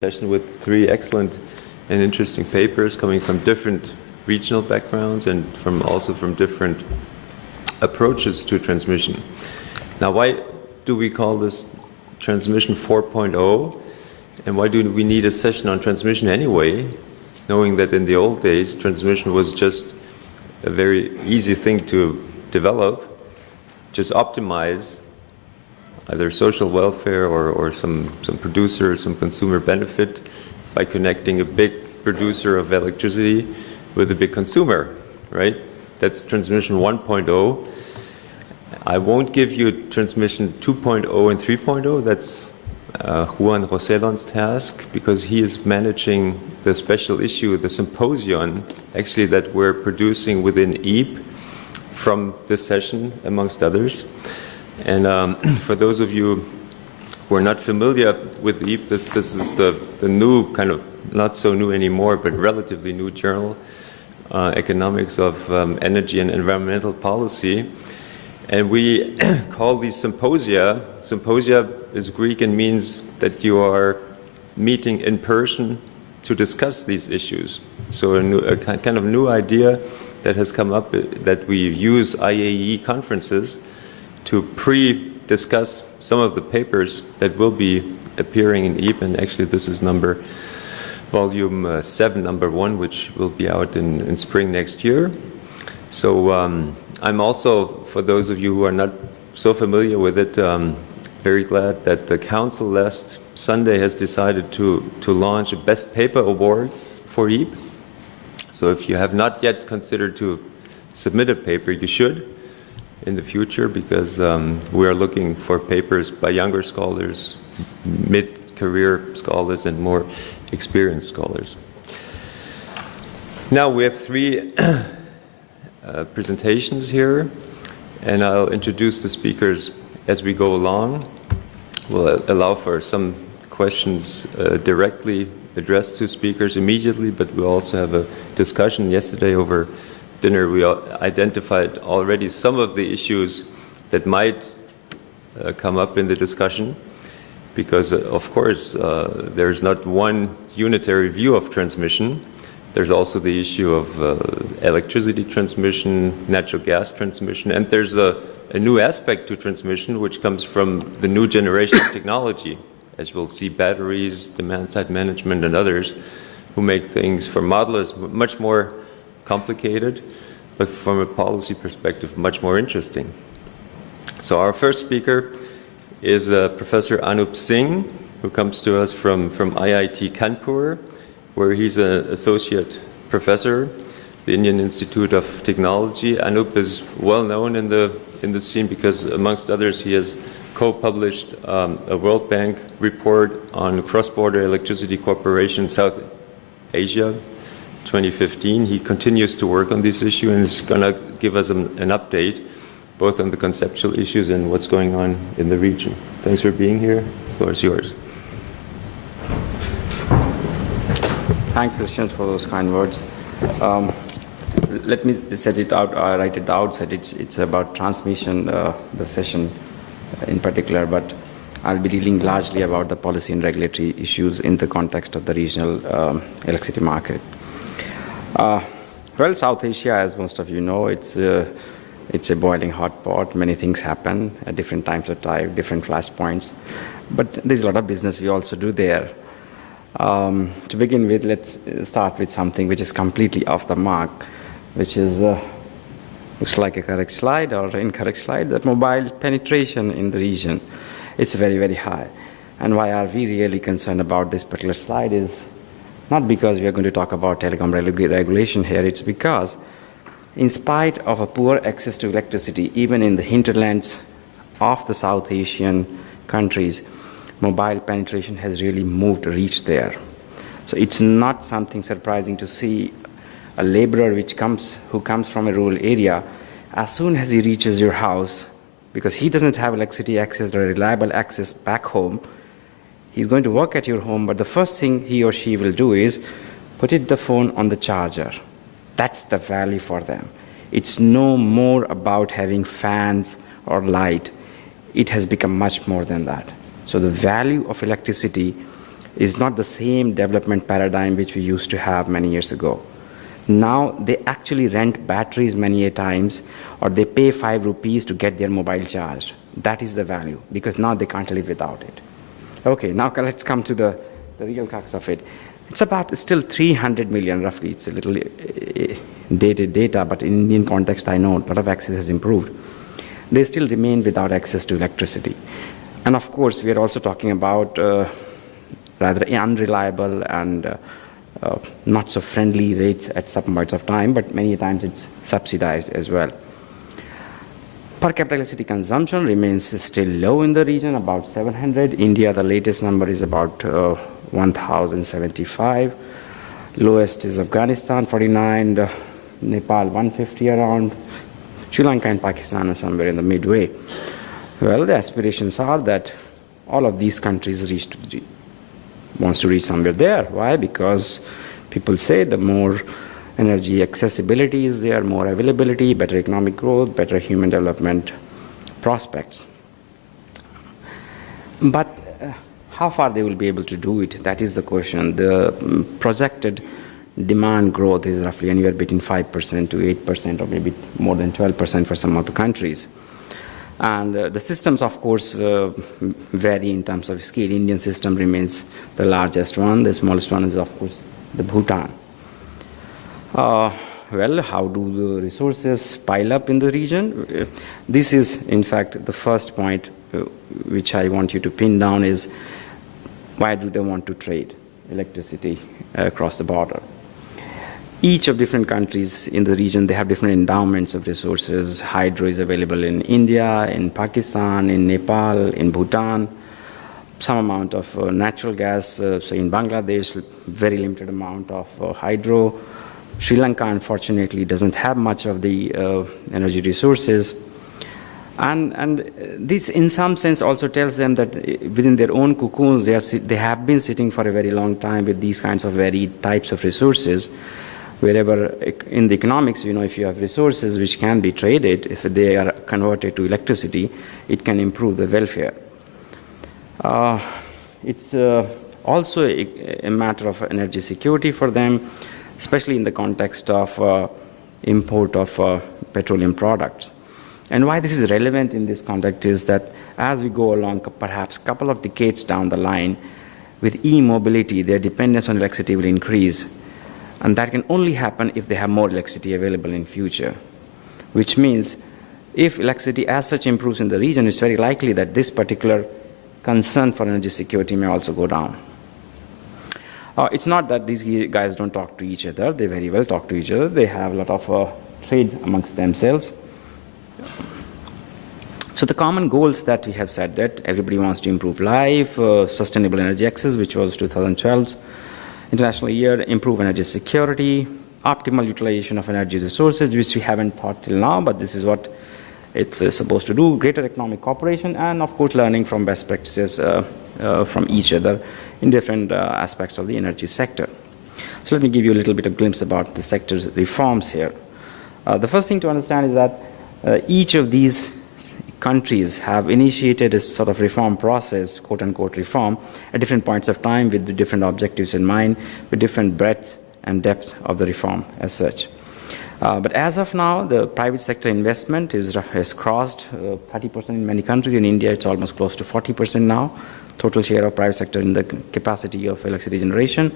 Session with three excellent and interesting papers coming from different regional backgrounds and also from different approaches to transmission. Now, why do we call this transmission 4.0, and why do we need a session on transmission anyway, knowing that in the old days transmission was just a very easy thing to develop, just optimize either social welfare or some producer, some consumer benefit by connecting a big producer of electricity with a big consumer, right? That's transmission 1.0. I won't give you transmission 2.0 and 3.0. That's Juan Roselon's task, because he is managing the special issue, the symposium, actually, that we're producing within EEP from this session, amongst others. And for those of you who are not familiar with EEP, this is the new, kind of not so new anymore, but relatively new journal, Economics of Energy and Environmental Policy. And we call these symposia. Symposia is Greek and means that you are meeting in person to discuss these issues. So a kind of new idea that has come up, that we use IAE conferences to pre-discuss some of the papers that will be appearing in EEP, and actually this is volume 7, number 1, which will be out in spring next year. So I'm also, for those of you who are not so familiar with it, very glad that the Council last Sunday has decided to launch a Best Paper Award for EEP. So if you have not yet considered to submit a paper, you should in the future, because we are looking for papers by younger scholars, mid-career scholars, and more experienced scholars. Now we have three presentations here, and I'll introduce the speakers as we go along. We'll allow for some questions directly addressed to speakers immediately, but we'll also have a discussion. Yesterday over dinner, we identified already some of the issues that might come up in the discussion, because of course there's not one unitary view of transmission. There's also the issue of electricity transmission, natural gas transmission, and there's a new aspect to transmission which comes from the new generation of technology, as we'll see, batteries, demand-side management, and others, who make things for modelers much more complicated, but from a policy perspective, much more interesting. So our first speaker is Professor Anoop Singh, who comes to us from IIT Kanpur, where he's an associate professor, the Indian Institute of Technology. Anoop is well known in the scene because, amongst others, he has co-published a World Bank report on cross-border electricity cooperation South Asia, 2015. He continues to work on this issue and is going to give us an update both on the conceptual issues and what's going on in the region. Thanks for being here. The floor is yours. Thanks, Christian, for those kind words. Let me set it out right at the outset. It's about transmission, the session in particular, but I'll be dealing largely about the policy and regulatory issues in the context of the regional electricity market. Well, South Asia, as most of you know, it's a boiling hot pot. Many things happen at different times of time, different flashpoints. But there's a lot of business we also do there. To begin with, let's start with something which is completely off the mark, which is, looks like a correct slide or incorrect slide, that mobile penetration in the region. It's very, very high. And why are we really concerned about this particular slide is not because we are going to talk about telecom regulation here, it's because in spite of a poor access to electricity, even in the hinterlands of the South Asian countries, mobile penetration has really reached there. So it's not something surprising to see a laborer who comes from a rural area, as soon as he reaches your house, because he doesn't have electricity access or reliable access back home, he's going to work at your home, but the first thing he or she will do is put the phone on the charger. That's the value for them. It's no more about having fans or light. It has become much more than that. So the value of electricity is not the same development paradigm which we used to have many years ago. Now they actually rent batteries many a times, or they pay 5 rupees to get their mobile charged. That is the value, because now they can't live without it. Okay, now let's come to the real crux of it. It's about still 300 million roughly. It's a little dated data, but in Indian context, I know a lot of access has improved. They still remain without access to electricity. And of course, we are also talking about rather unreliable and not so friendly rates at some points of time, but many times it's subsidized as well. Per capita electricity consumption remains still low in the region, about 700. India, the latest number is about 1,075. Lowest is Afghanistan, 49. Nepal, 150 around. Sri Lanka and Pakistan are somewhere in the midway. Well, the aspirations are that all of these countries wants to reach somewhere there. Why? Because people say the more energy accessibility is there, more availability, better economic growth, better human development prospects. But how far they will be able to do it, that is the question. The projected demand growth is roughly anywhere between 5% to 8%, or maybe more than 12% for some of the countries. And the systems, of course, vary in terms of scale. Indian system remains the largest one. The smallest one is, of course, the Bhutan. Well, how do the resources pile up in the region? This is, in fact, the first point which I want you to pin down is, why do they want to trade electricity across the border? Each of different countries in the region, they have different endowments of resources. Hydro is available in India, in Pakistan, in Nepal, in Bhutan. Some amount of natural gas, so in Bangladesh, very limited amount of hydro. Sri Lanka, unfortunately, doesn't have much of the energy resources. And this, in some sense, also tells them that within their own cocoons, they have been sitting for a very long time with these kinds of varied types of resources. Wherever in the economics, if you have resources which can be traded, if they are converted to electricity, it can improve the welfare. It's also a matter of energy security for them, especially in the context of import of petroleum products. And why this is relevant in this context is that as we go along, perhaps a couple of decades down the line, with e-mobility, their dependence on electricity will increase. And that can only happen if they have more electricity available in future, which means if electricity as such improves in the region, it's very likely that this particular concern for energy security may also go down. It's not that these guys don't talk to each other. They very well talk to each other. They have a lot of trade amongst themselves. So the common goals that we have said, that everybody wants to improve life, sustainable energy access, which was 2012's International Year, improve energy security, optimal utilization of energy resources, which we haven't thought till now, but this is what it's supposed to do, greater economic cooperation, and of course learning from best practices from each other in different aspects of the energy sector. So let me give you a little bit of glimpse about the sector's reforms here. The first thing to understand is that each of these countries have initiated a sort of reform process, quote-unquote reform, at different points of time with the different objectives in mind, with different breadth and depth of the reform as such. But as of now, the private sector investment has crossed 30% in many countries. In India, it's almost close to 40% now, total share of private sector in the capacity of electricity generation.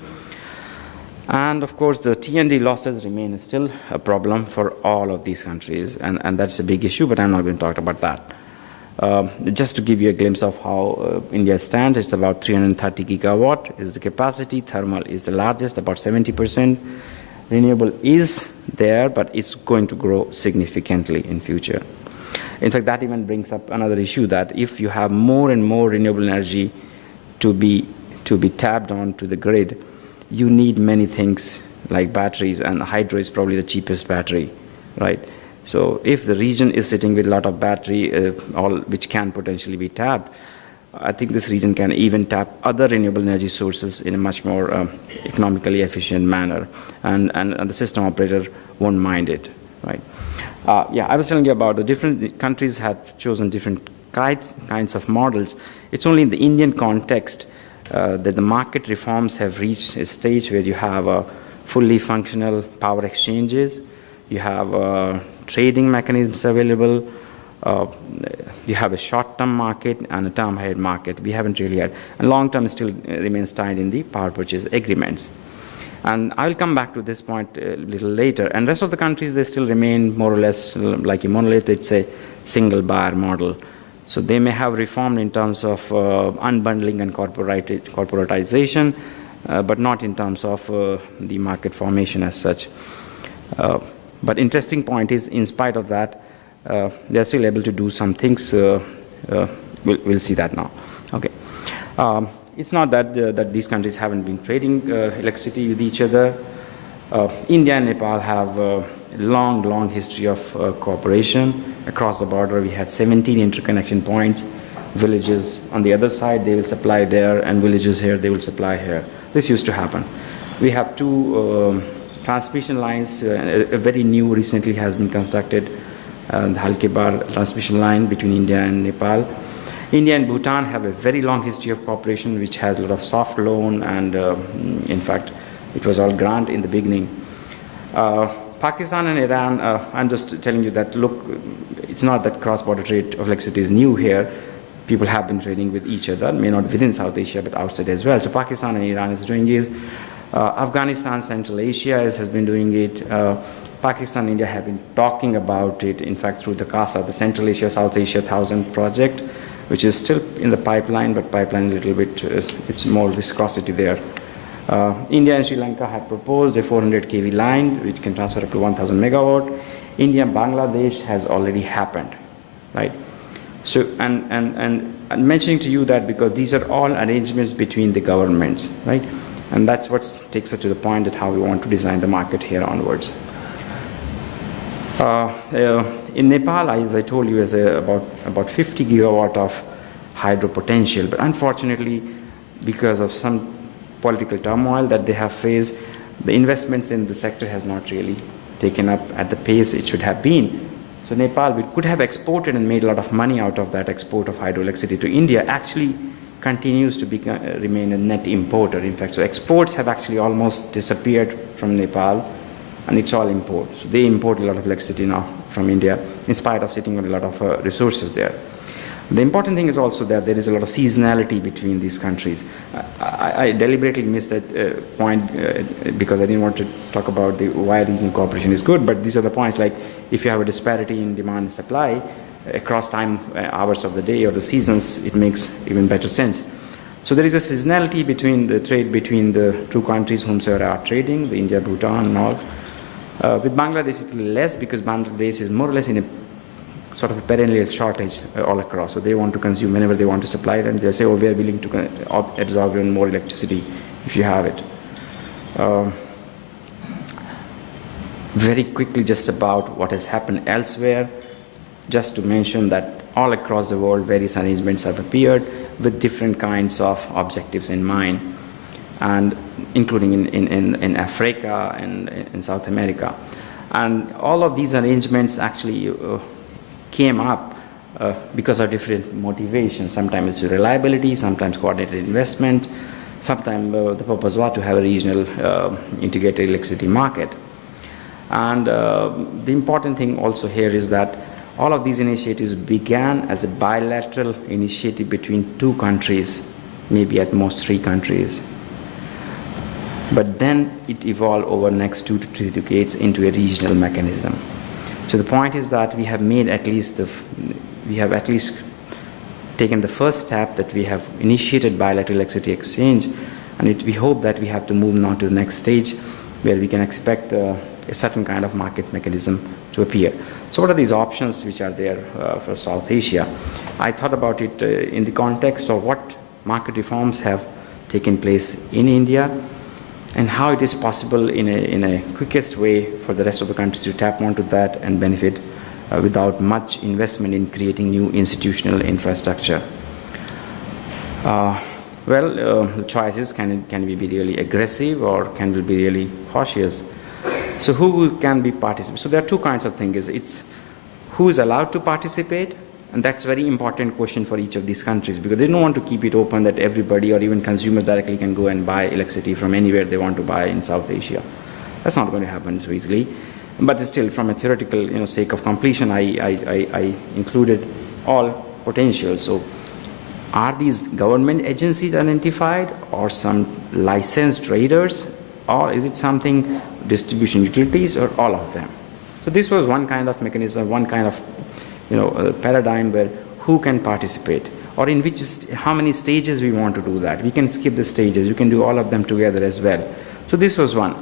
And of course, the T&D losses remain still a problem for all of these countries, and that's a big issue, but I'm not going to talk about that. Just to give you a glimpse of how India stands, it's about 330 gigawatt is the capacity. Thermal is the largest, about 70%. Renewable is there, but it's going to grow significantly in future. In fact, that even brings up another issue, that if you have more and more renewable energy to be tapped on to the grid, you need many things like batteries, and hydro is probably the cheapest battery, right? So if the region is sitting with a lot of battery, all which can potentially be tapped, I think this region can even tap other renewable energy sources in a much more economically efficient manner, and the system operator won't mind it, right? I was telling you about the different countries have chosen different kinds of models. It's only in the Indian context that the market reforms have reached a stage where you have fully functional power exchanges, you have trading mechanisms available, you have a short-term market and a term-ahead market. We haven't really had, and long-term still remains tied in the power purchase agreements. And I'll come back to this point a little later. And rest of the countries, they still remain more or less like a monolith. It's a single buyer model. So they may have reformed in terms of unbundling and corporatization, but not in terms of the market formation as such. But interesting point is, in spite of that, they are still able to do some things. We'll see that now. Okay. It's not that that these countries haven't been trading electricity with each other. India and Nepal have a long history of cooperation across the border. We had 17 interconnection points. Villages on the other side, they will supply there, and villages here, they will supply here. This used to happen. We have two transmission lines. A very new recently has been constructed, the Halkebar transmission line between India and Nepal. India and Bhutan have a very long history of cooperation, which has a lot of soft loan, and in fact, it was all grant in the beginning. Pakistan and Iran, I'm just telling you that, look, it's not that cross-border trade of electricity is new here. People have been trading with each other, may not within South Asia, but outside as well. So Pakistan and Iran is doing it. Afghanistan, Central Asia has been doing it. Pakistan and India have been talking about it, in fact, through the CASA, the Central Asia, South Asia 1000 project, which is still in the pipeline, but pipeline a little bit, it's more viscosity there. India and Sri Lanka have proposed a 400 kV line, which can transfer up to 1000 megawatt. India and Bangladesh has already happened, right? So, and I'm mentioning to you that because these are all arrangements between the governments, right? And that's what takes us to the point that how we want to design the market here onwards. In Nepal, as I told you, is about 50 gigawatt of hydro potential, but unfortunately, because of some political turmoil that they have faced, the investments in the sector has not really taken up at the pace it should have been. So Nepal, we could have exported and made a lot of money out of that export of hydroelectricity to India, actually continues to remain a net importer. In fact, so exports have actually almost disappeared from Nepal, and it's all import. So they import a lot of electricity now from India, in spite of sitting on a lot of resources there. The important thing is also that there is a lot of seasonality between these countries. I deliberately missed that point because I didn't want to talk about why regional cooperation is good, but these are the points, like if you have a disparity in demand and supply across time hours of the day or the seasons, it makes even better sense. So there is a seasonality between the trade between the two countries whom are trading, the India, Bhutan and all. With Bangladesh, it's less because Bangladesh is more or less in a sort of a perennial shortage all across. So they want to consume whenever they want to supply them. They say, oh, we are willing to absorb even more electricity if you have it. Very quickly, just about what has happened elsewhere, just to mention that all across the world, various arrangements have appeared with different kinds of objectives in mind, and including in Africa and in South America. And all of these arrangements actually came up because of different motivations. Sometimes it's reliability, sometimes coordinated investment, sometimes the purpose was to have a regional integrated electricity market. And the important thing also here is that all of these initiatives began as a bilateral initiative between two countries, maybe at most 3 countries. But then it evolved over the next 2 to 3 decades into a regional mechanism. So the point is that we have made at least taken the first step, that we have initiated bilateral electricity exchange, and we hope that we have to move now to the next stage where we can expect a certain kind of market mechanism to appear. So what are these options which are there for South Asia? I thought about it in the context of what market reforms have taken place in India, and how it is possible in a quickest way for the rest of the countries to tap onto that and benefit without much investment in creating new institutional infrastructure. The choices can we be really aggressive, or can we be really cautious? So who can be participant? So there are 2 kinds of things. It's who is allowed to participate And that's a very important question for each of these countries, because they don't want to keep it open that everybody or even consumers directly can go and buy electricity from anywhere they want to buy in South Asia. That's not going to happen so easily. But still, from a theoretical sake of completion, I included all potentials. So are these government agencies identified, or some licensed traders, or is it something distribution utilities, or all of them? So this was one kind of mechanism, one kind of paradigm where who can participate, or in which how many stages we want to do that. We can skip the stages. You can do all of them together as well. So this was one.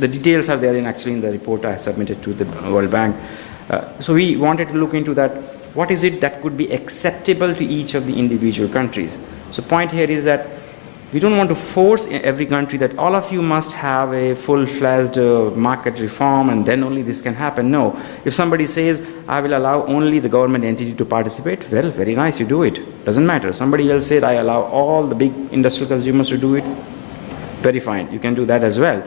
The details are there in the report I submitted to the World Bank. So we wanted to look into that. What is it that could be acceptable to each of the individual countries? So point here is that we don't want to force every country that all of you must have a full-fledged market reform and then only this can happen. No. If somebody says, I will allow only the government entity to participate, well, very nice, you do it. Doesn't matter. Somebody else said, I allow all the big industrial consumers to do it. Very fine. You can do that as well.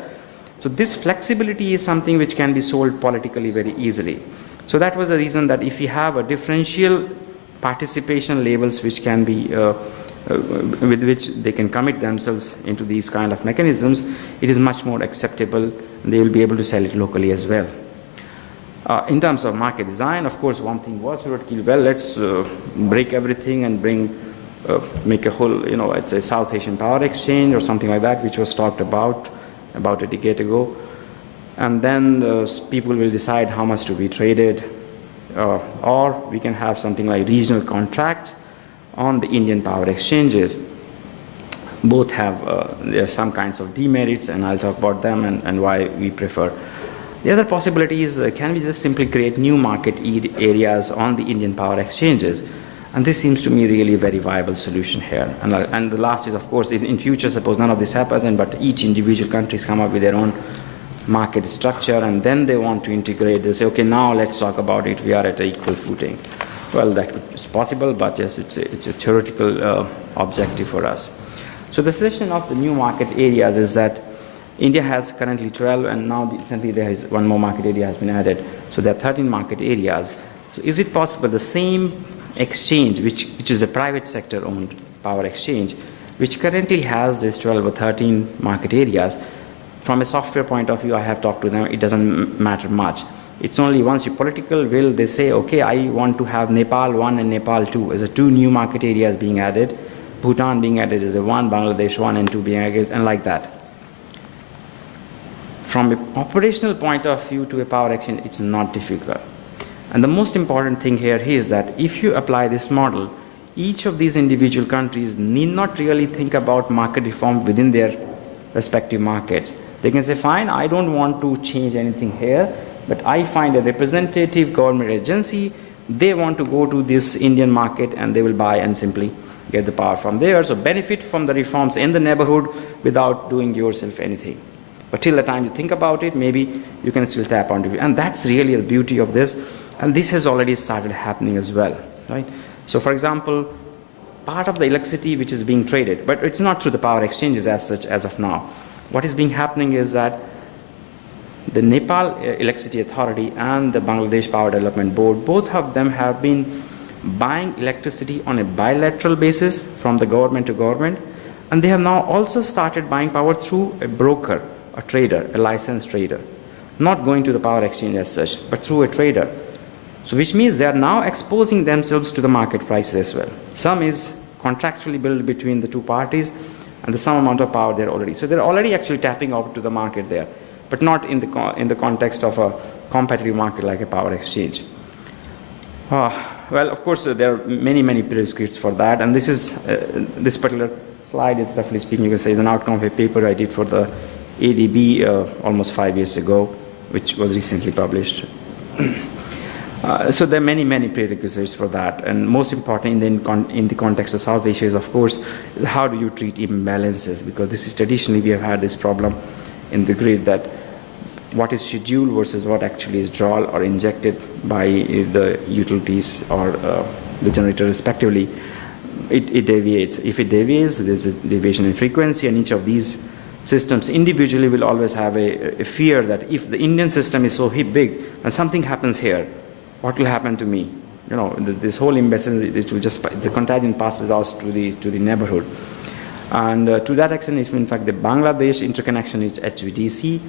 So this flexibility is something which can be solved politically very easily. So that was the reason that if we have a differential participation levels which can be with which they can commit themselves into these kind of mechanisms, it is much more acceptable, and they will be able to sell it locally as well. In terms of market design, of course, one thing was, well, let's break everything and make a whole, it's a South Asian power exchange or something like that, which was talked about a decade ago. And then people will decide how much to be traded, or we can have something like regional contracts on the Indian power exchanges. Both have there are some kinds of demerits, and I'll talk about them and why we prefer. The other possibility is, can we just simply create new market areas on the Indian power exchanges? And this seems to me really a very viable solution here. And the last is, of course, if in future, suppose none of this happens, but each individual countries come up with their own market structure, and then they want to integrate, they say, okay, now let's talk about it, we are at an equal footing. Well, that is possible, but yes, it's a theoretical objective for us. So the selection of the new market areas is that India has currently 12, and now recently there is one more market area has been added. So there are 13 market areas. So is it possible the same exchange, which is a private sector owned power exchange, which currently has this 12 or 13 market areas, from a software point of view, I have talked to them, it doesn't matter much. It's only once you political will, they say, okay, I want to have Nepal 1 and Nepal 2 as a 2 new market areas being added, Bhutan being added as a 1, Bangladesh 1 and 2 being added, and like that. From an operational point of view to a power exchange, it's not difficult. And the most important thing here is that if you apply this model, each of these individual countries need not really think about market reform within their respective markets. They can say, fine, I don't want to change anything here, but I find a representative government agency, they want to go to this Indian market and they will buy and simply get the power from there. So benefit from the reforms in the neighborhood without doing yourself anything. But till the time you think about it, maybe you can still tap onto it. And that's really the beauty of this. And this has already started happening as well, right? So for example, part of the electricity which is being traded, but it's not through the power exchanges as such as of now. What is being happening is that the Nepal Electricity Authority and the Bangladesh Power Development Board, both of them have been buying electricity on a bilateral basis from the government to government, and they have now also started buying power through a broker, a trader, a licensed trader, not going to the power exchange as such, but through a trader. So which means they are now exposing themselves to the market prices as well. Some is contractually built between the two parties, and the some amount of power there already. So they're already actually tapping out to the market there, but not in the context of a competitive market like a power exchange. Well, of course, there are many prerequisites for that, and this is this particular slide is, roughly speaking, you can say is an outcome of a paper I did for the ADB almost 5 years ago, which was recently published. So there are many prerequisites for that, and most important in the context of South Asia is, of course, how do you treat imbalances, because this is traditionally we have had this problem in the grid that what is scheduled versus what actually is drawn or injected by the utilities or the generator respectively, it deviates. If it deviates, there's a deviation in frequency, and each of these systems individually will always have a fear that if the Indian system is so big and something happens here, what will happen to me? this whole investment, the contagion passes out to the neighborhood. And to that extent, if in fact the Bangladesh interconnection is HVDC,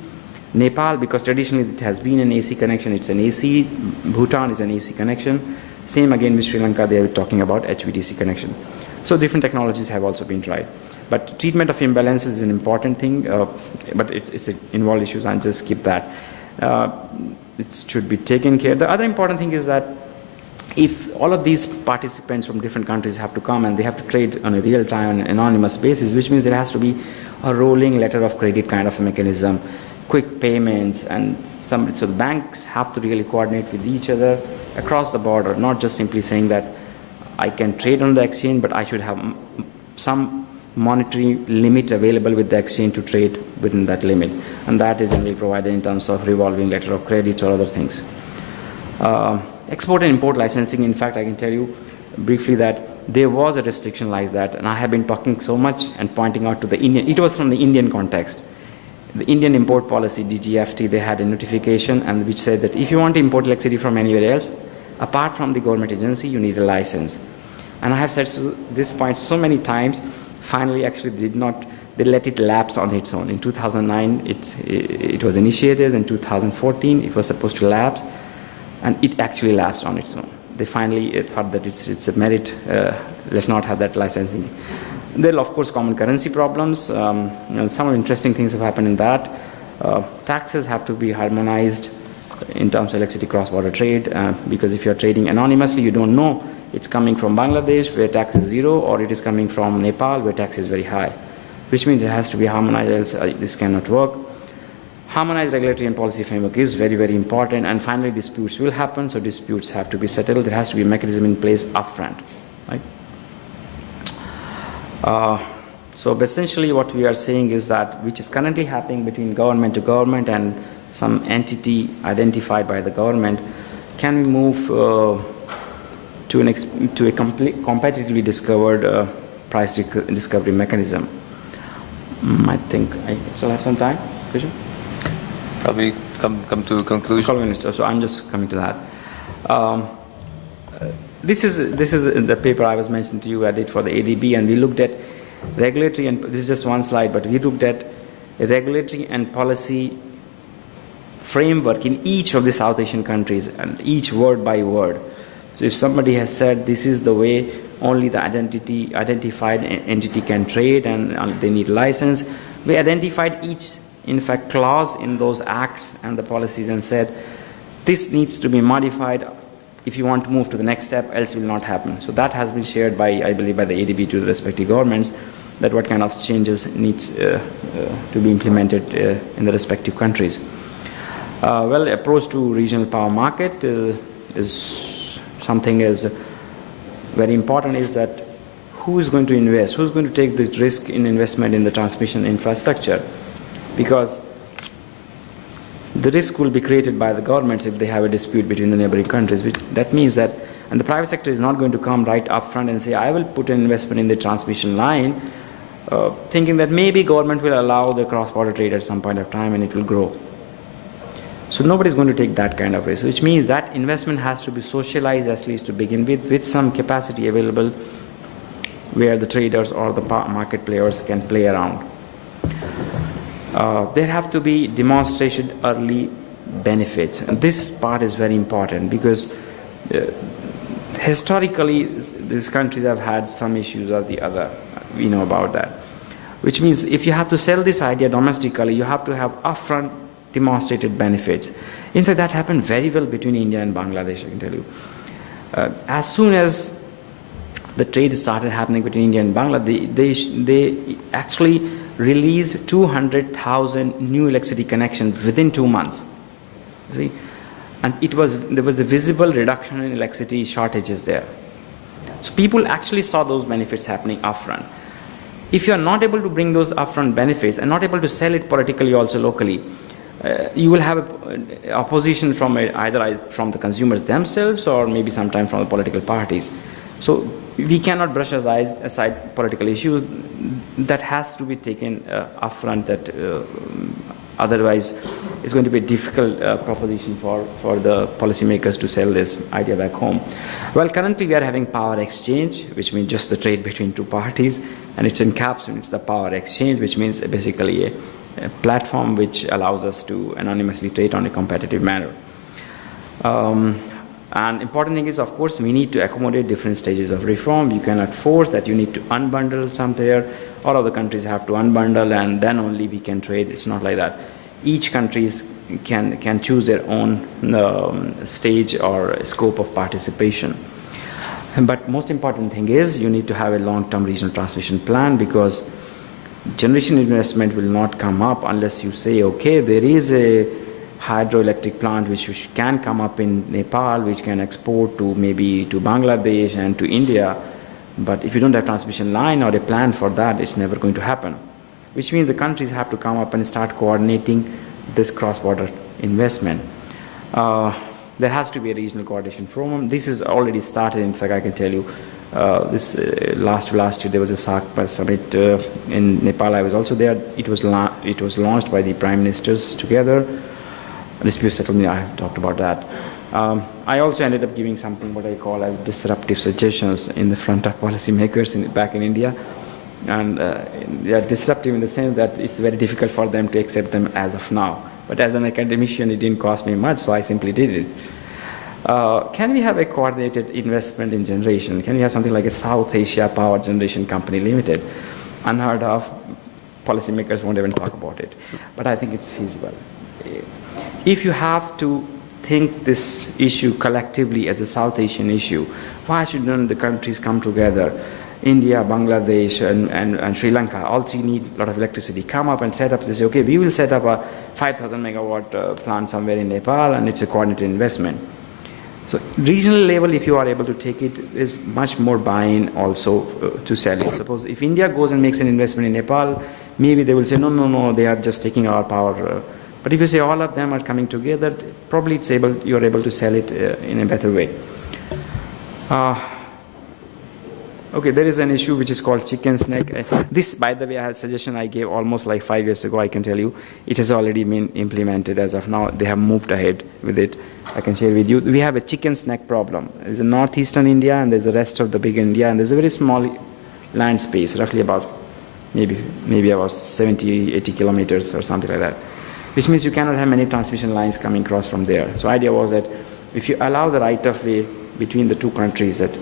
Nepal, because traditionally it has been an AC connection, it's an AC, Bhutan is an AC connection. Same again with Sri Lanka, they are talking about HVDC connection. So different technologies have also been tried. But treatment of imbalance is an important thing, but it's involved issues, and just skip that. It should be taken care. The other important thing is that if all of these participants from different countries have to come and they have to trade on a real-time, anonymous basis, which means there has to be a rolling letter of credit kind of a mechanism, quick payments, and so the banks have to really coordinate with each other across the border, not just simply saying that I can trade on the exchange, but I should have some monetary limit available with the exchange to trade within that limit. And that is generally provided in terms of revolving letter of credit or other things. Export and import licensing, in fact, I can tell you briefly that there was a restriction like that, and I have been talking so much and pointing out to the Indian, it was from the Indian context. The Indian import policy, DGFT, they had a notification and which said that if you want to import electricity from anywhere else, apart from the government agency, you need a license. And I have said this point so many times, finally actually they let it lapse on its own. In 2009, it was initiated, in 2014 it was supposed to lapse, and it actually lapsed on its own. They finally thought that it's a merit, let's not have that licensing. There are, of course, common currency problems. Some interesting things have happened in that. Taxes have to be harmonized in terms of electricity cross-border trade, because if you're trading anonymously, you don't know it's coming from Bangladesh, where tax is zero, or it is coming from Nepal, where tax is very high, which means it has to be harmonized, else this cannot work. Harmonized regulatory and policy framework is very, very important, and finally disputes will happen, so disputes have to be settled. There has to be a mechanism in place upfront, right? So essentially what we are saying is that which is currently happening between government to government and some entity identified by the government, can we move to a competitively discovered price discovery mechanism? I think I still have some time, Krishna? Probably come to a conclusion. So I'm just coming to that. This is the paper I was mentioning to you. I did for the ADB, and we looked at regulatory, and this is just one slide, but we looked at a regulatory and policy framework in each of the South Asian countries, and each word by word. So if somebody has said this is the way only the identified entity can trade and they need license, we identified each, in fact, clause in those acts and the policies and said this needs to be modified if you want to move to the next step, else it will not happen. So that has been shared by, I believe, by the ADB to the respective governments, that what kind of changes needs to be implemented in the respective countries. Well, approach to regional power market is something is very important, is that who is going to invest, who is going to take this risk in investment in the transmission infrastructure, because the risk will be created by the governments if they have a dispute between the neighboring countries. That means that, and the private sector is not going to come right up front and say, I will put an investment in the transmission line, thinking that maybe government will allow the cross-border trade at some point of time and it will grow. So nobody is going to take that kind of risk, which means that investment has to be socialized, at least to begin with some capacity available where the traders or the market players can play around. There have to be demonstrated early benefits, and this part is very important because historically these countries have had some issues or the other. We know about that, which means if you have to sell this idea domestically, you have to have upfront demonstrated benefits. In fact, that happened very well between India and Bangladesh, I can tell you. As soon as the trade started happening between India and Bangladesh, they actually released 200,000 new electricity connections within 2 months. See? And there was a visible reduction in electricity shortages there. So people actually saw those benefits happening upfront. If you are not able to bring those upfront benefits and not able to sell it politically also locally, you will have opposition from either from the consumers themselves or maybe sometimes from the political parties. So we cannot brush aside political issues. That has to be taken upfront. That otherwise it's going to be a difficult proposition for the policymakers to sell this idea back home. Well, currently we are having power exchange, which means just the trade between two parties, and it's encapsulated. It's the power exchange, which means basically a platform which allows us to anonymously trade on a competitive manner. And important thing is, of course, we need to accommodate different stages of reform. You cannot force that you need to unbundle somewhere. All of the countries have to unbundle, and then only we can trade. It's not like that. Each countries can choose their own stage or scope of participation. But most important thing is you need to have a long-term regional transmission plan, because generation investment will not come up unless you say, okay, there is a hydroelectric plant which can come up in Nepal, which can export to maybe to Bangladesh and to India. But if you don't have transmission line or a plan for that, it's never going to happen. Which means the countries have to come up and start coordinating this cross-border investment. There has to be a regional coordination forum. This is already started. In fact, I can tell you, last year there was a SAARC summit in Nepal. I was also there. It was launched by the prime ministers together. Dispute settlement, I have talked about that. I also ended up giving something what I call as disruptive suggestions in the front of policymakers back in India. And they are disruptive in the sense that it's very difficult for them to accept them as of now. But as an academician, it didn't cost me much, so I simply did it. Can we have a coordinated investment in generation? Can we have something like a South Asia Power Generation Company Limited? Unheard of. Policymakers won't even talk about it. But I think it's feasible. If you have to think this issue collectively as a South Asian issue, why shouldn't the countries come together? India, Bangladesh, and Sri Lanka, all three need a lot of electricity. Come up and set up, they say, okay, we will set up a 5,000 megawatt plant somewhere in Nepal, and it's a coordinated investment. So regional level, if you are able to take it, is much more buy-in also to sell it. Suppose if India goes and makes an investment in Nepal, maybe they will say, no, they are just taking our power. But if you say all of them are coming together, probably you're able to sell it in a better way. Okay, there is an issue which is called chicken's neck. This, by the way, a suggestion I gave almost like 5 years ago, I can tell you. It has already been implemented as of now. They have moved ahead with it. I can share with you. We have a chicken's neck problem. There's a northeastern India, and there's the rest of the big India, and there's a very small land space, roughly about maybe about 70, 80 kilometers or something like that. Which means you cannot have many transmission lines coming across from there. So idea was that if you allow the right of way between the two countries, that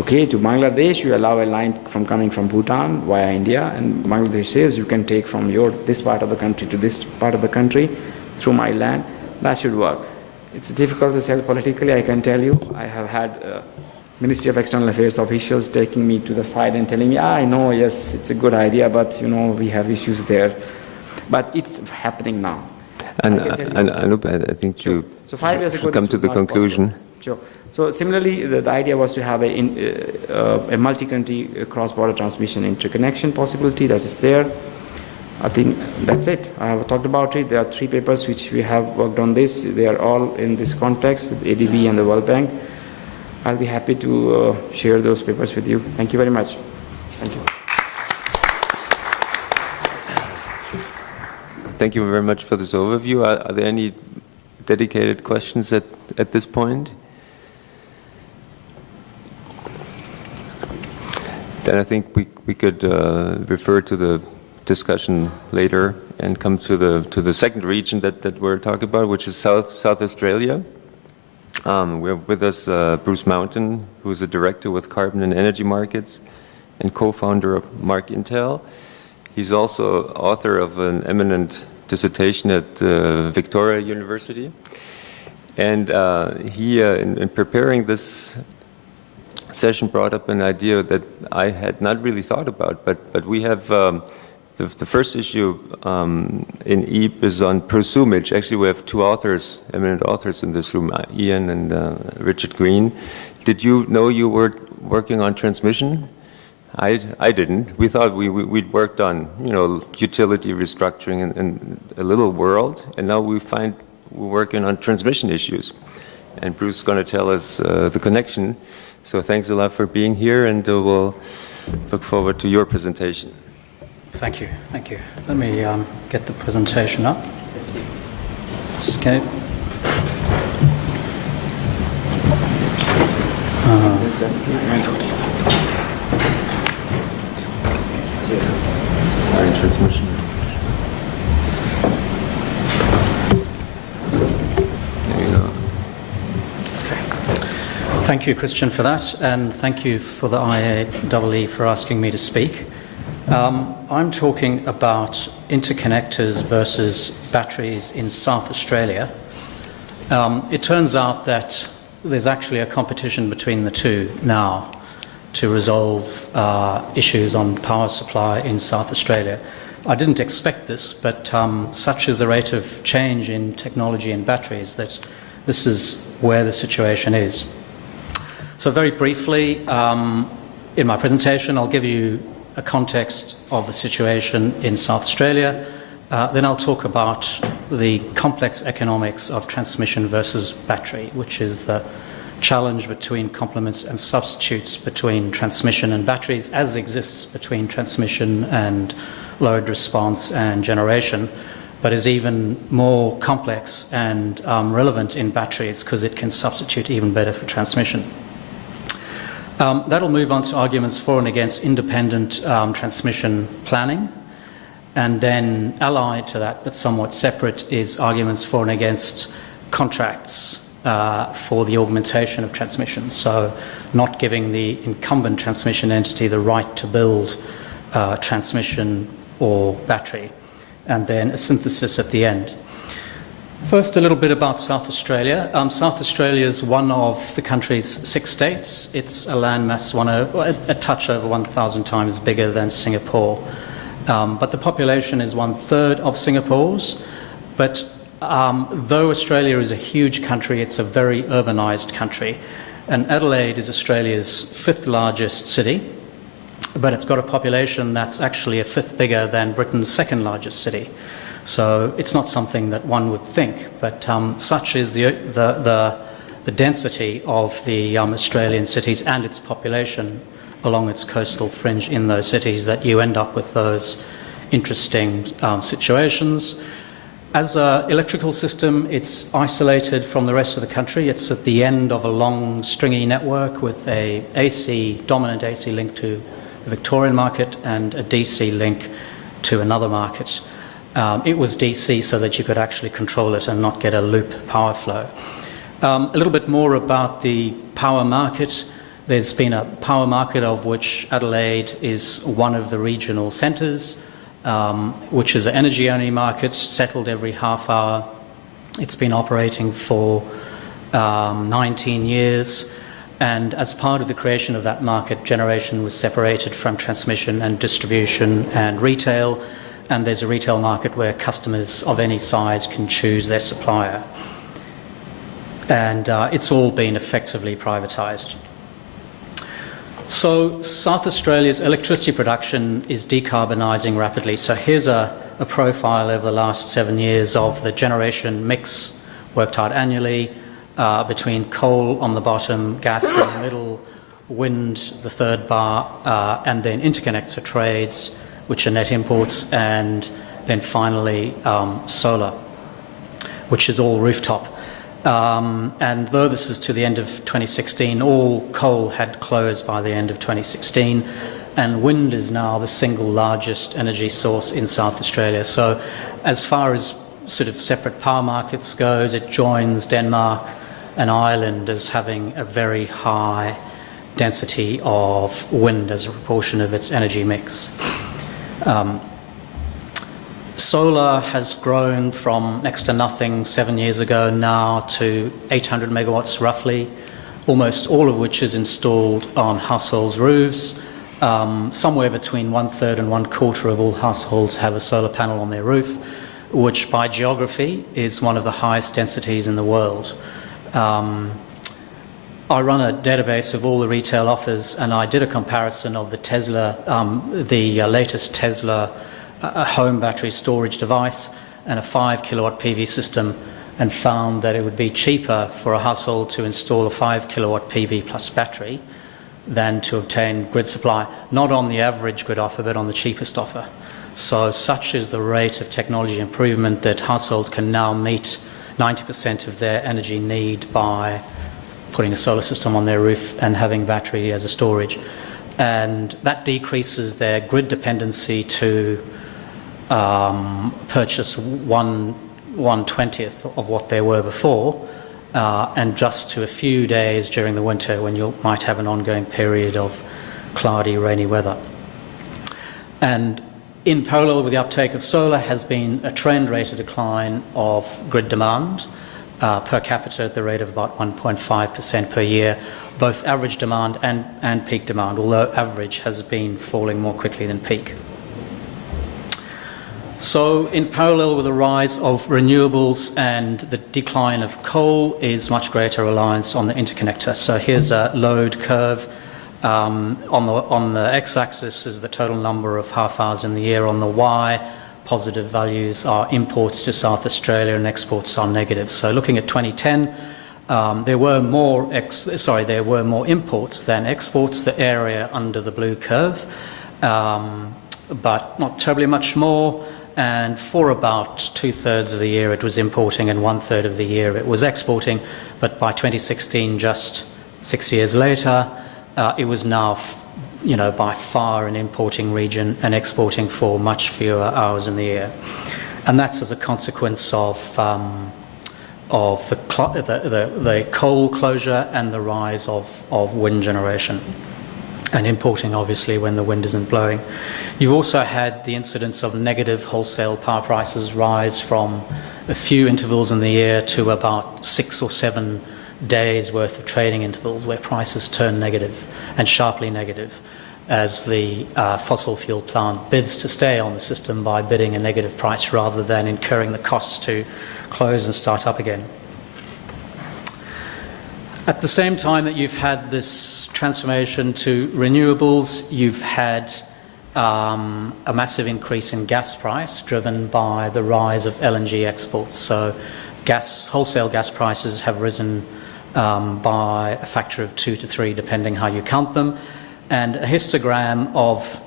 okay, to Bangladesh you allow a line coming from Bhutan via India, and Bangladesh says you can take from this part of the country to this part of the country through my land. That should work. It's difficult to sell politically, I can tell you. I have had Ministry of External Affairs officials taking me to the side and telling me, I know, yes, it's a good idea, but we have issues there. But it's happening now. And Anoop, I think sure. you so 5 years ago, come to the conclusion. Sure. So similarly, the idea was to have a multi-country cross-border transmission interconnection possibility that is there. I think that's it. I have talked about it. There are 3 papers which we have worked on this. They are all in this context with ADB and the World Bank. I'll be happy to share those papers with you. Thank you very much. Thank you. Thank you very much for this overview. Are there any dedicated questions at this point? Then I think we could refer to the discussion later and come to the second region that we're talking about, which is South Australia. We're with us Bruce Mountain, who is a director with Carbon and Energy Markets and co-founder of Mark Intel. He's also author of an eminent dissertation at Victoria University. And he, in preparing this session, brought up an idea that I had not really thought about, but we have the first issue in EAP is on prosumage. Actually, we have 2 authors, eminent authors in this room, Ian and Richard Green. Did you know you were working on transmission? I didn't. We thought we'd worked on utility restructuring in a little world, and now we're working on transmission issues. And Bruce is going to tell us the connection. So thanks a lot for being here, and we'll look forward to your presentation. Thank you. Let me get the presentation up. Okay. Sorry, transmission. There you go. Thank you, Christian, for that, and thank you for the IAEE for asking me to speak. I'm talking about interconnectors versus batteries in South Australia. It turns out that there's actually a competition between the two now to resolve issues on power supply in South Australia. I didn't expect this, but such is the rate of change in technology and batteries that this is where the situation is. So very briefly, in my presentation, I'll give you a context of the situation in South Australia. Then I'll talk about the complex economics of transmission versus battery, which is the challenge between complements and substitutes between transmission and batteries, as exists between transmission and load response and generation, but is even more complex and relevant in batteries because it can substitute even better for transmission. That'll move on to arguments for and against independent transmission planning. And then allied to that, but somewhat separate, is arguments for and against contracts for the augmentation of transmission. So not giving the incumbent transmission entity the right to build transmission or battery. And then a synthesis at the end. First, a little bit about South Australia. South Australia is one of the country's 6 states. It's a landmass a touch over 1,000 times bigger than Singapore. But the population is 1/3 of Singapore's. But though Australia is a huge country, it's a very urbanised country. And Adelaide is Australia's 5th largest city, but it's got a population that's actually a 5th bigger than Britain's 2nd largest city. So it's not something that one would think, but such is the density of the Australian cities and its population along its coastal fringe in those cities that you end up with those interesting situations. As an electrical system, it's isolated from the rest of the country. It's at the end of a long stringy network with a dominant AC link to the Victorian market and a DC link to another market. It was DC so that you could actually control it and not get a loop power flow. A little bit more about the power market. There's been a power market of which Adelaide is one of the regional centres, which is an energy-only market settled every half hour. It's been operating for 19 years. And as part of the creation of that market, generation was separated from transmission and distribution and retail. And there's a retail market where customers of any size can choose their supplier. And it's all been effectively privatised. So South Australia's electricity production is decarbonising rapidly. So here's a profile over the last 7 years of the generation mix worked out annually between coal on the bottom, gas in the middle, wind, the third bar, and then interconnector trades, which are net imports, and then finally solar, which is all rooftop. And though this is to the end of 2016, all coal had closed by the end of 2016, and wind is now the single largest energy source in South Australia. So as far as sort of separate power markets goes, it joins Denmark and Ireland as having a very high density of wind as a proportion of its energy mix. Solar has grown from next to nothing 7 years ago now to 800 megawatts roughly, almost all of which is installed on households' roofs. Somewhere between 1/3 and 1/4 of all households have a solar panel on their roof, which by geography is one of the highest densities in the world. I run a database of all the retail offers, and I did a comparison of the Tesla, the latest Tesla home battery storage device and a 5 kilowatt PV system, and found that it would be cheaper for a household to install a 5 kilowatt PV plus battery than to obtain grid supply, not on the average grid offer, but on the cheapest offer. So such is the rate of technology improvement that households can now meet 90% of their energy need by putting a solar system on their roof and having battery as a storage. And that decreases their grid dependency to purchase 1/20th of what they were before, and just to a few days during the winter when you might have an ongoing period of cloudy, rainy weather. And in parallel with the uptake of solar has been a trend rate of decline of grid demand per capita at the rate of about 1.5% per year, both average demand and peak demand, although average has been falling more quickly than peak. So in parallel with the rise of renewables and the decline of coal is much greater reliance on the interconnector. So here's a load curve. On the x-axis is the total number of half hours in the year. On the y, positive values are imports to South Australia and exports are negative. So looking at 2010, there were more imports than exports, the area under the blue curve, but not terribly much more. And for about 2/3 of the year it was importing and 1/3 of the year it was exporting. But by 2016, just 6 years later, it was now, by far an importing region and exporting for much fewer hours in the year. And that's as a consequence of the coal closure and the rise of wind generation, and importing obviously when the wind isn't blowing. You've also had the incidence of negative wholesale power prices rise from a few intervals in the year to about 6 or 7 days worth of trading intervals where prices turn negative, and sharply negative, as the fossil fuel plant bids to stay on the system by bidding a negative price rather than incurring the costs to close and start up again. At the same time that you've had this transformation to renewables, you've had a massive increase in gas price driven by the rise of LNG exports. So wholesale gas prices have risen by a factor of 2 to 3, depending how you count them. And a histogram of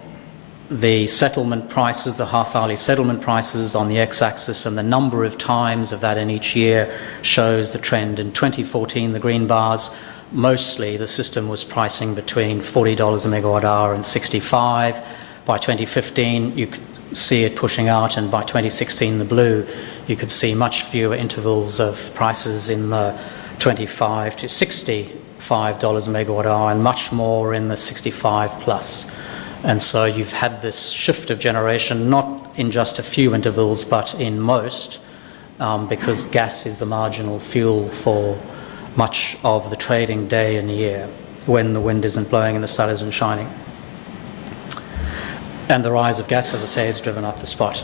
the settlement prices, the half-hourly settlement prices on the x-axis, and the number of times of that in each year shows the trend. In 2014, the green bars, mostly the system was pricing between $40 a megawatt hour and 65. By 2015, you could see it pushing out, and by 2016, the blue, you could see much fewer intervals of prices in the $25 to $65 a megawatt hour, and much more in the 65 plus. And so you've had this shift of generation, not in just a few intervals, but in most, because gas is the marginal fuel for much of the trading day and year when the wind isn't blowing and the sun isn't shining. And the rise of gas, as I say, has driven up the spot.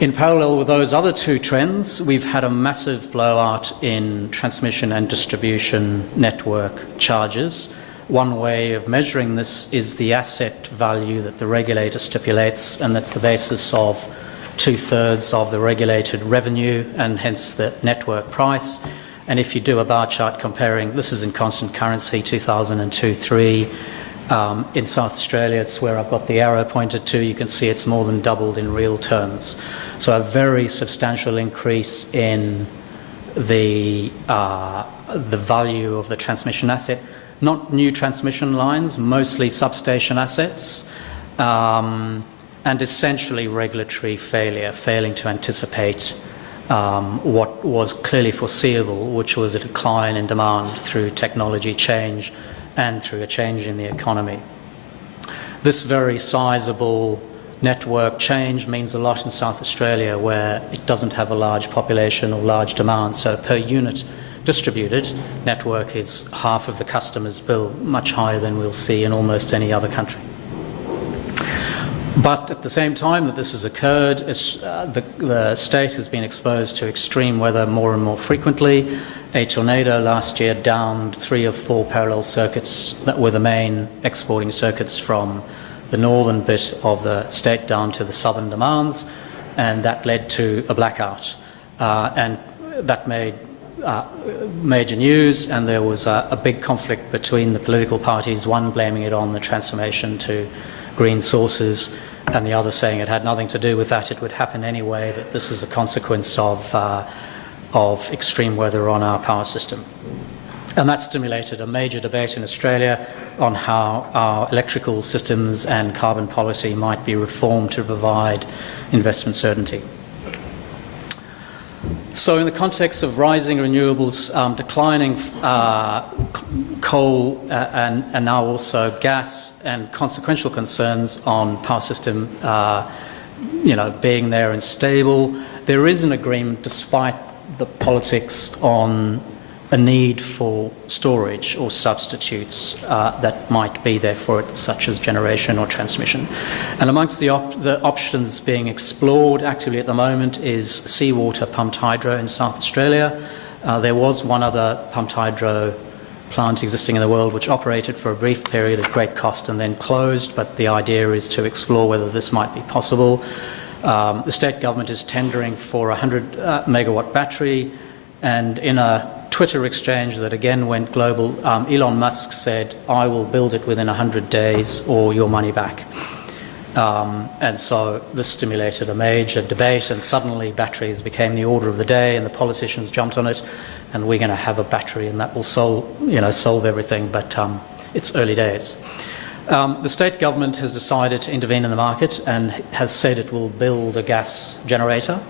In parallel with those other two trends, we've had a massive blowout in transmission and distribution network charges. One way of measuring this is the asset value that the regulator stipulates, and that's the basis of 2/3 of the regulated revenue and hence the network price. And if you do a bar chart comparing, this is in constant currency, 2002-3, in South Australia, it's where I've got the arrow pointed to, you can see it's more than doubled in real terms. So a very substantial increase in the value of the transmission asset. Not new transmission lines, mostly substation assets, and essentially regulatory failure, failing to anticipate what was clearly foreseeable, which was a decline in demand through technology change and through a change in the economy. This very sizable network change means a lot in South Australia, where it doesn't have a large population or large demand, so per unit distributed network is half of the customer's bill, much higher than we'll see in almost any other country. But at the same time that this has occurred, the state has been exposed to extreme weather more and more frequently. A tornado last year downed 3 or 4 parallel circuits that were the main exporting circuits from the northern bit of the state down to the southern demands, and that led to a blackout. And that made major news, and there was a big conflict between the political parties, one blaming it on the transformation to green sources and the other saying it had nothing to do with that, it would happen anyway, that this is a consequence of of extreme weather on our power system. And that stimulated a major debate in Australia on how our electrical systems and carbon policy might be reformed to provide investment certainty. So in the context of rising renewables, declining coal and now also gas, and consequential concerns on power system being there and stable, there is an agreement despite the politics on a need for storage or substitutes that might be there for it, such as generation or transmission. And amongst the options being explored actively at the moment is seawater pumped hydro in South Australia. There was one other pumped hydro plant existing in the world which operated for a brief period at great cost and then closed, but the idea is to explore whether this might be possible. The state government is tendering for a 100 megawatt battery, and in a Twitter exchange that again went global, Elon Musk said, "I will build it within 100 days or your money back." And so this stimulated a major debate, and suddenly batteries became the order of the day, and the politicians jumped on it, and we're going to have a battery and that will solve everything, but it's early days. The state government has decided to intervene in the market and has said it will build a gas generator.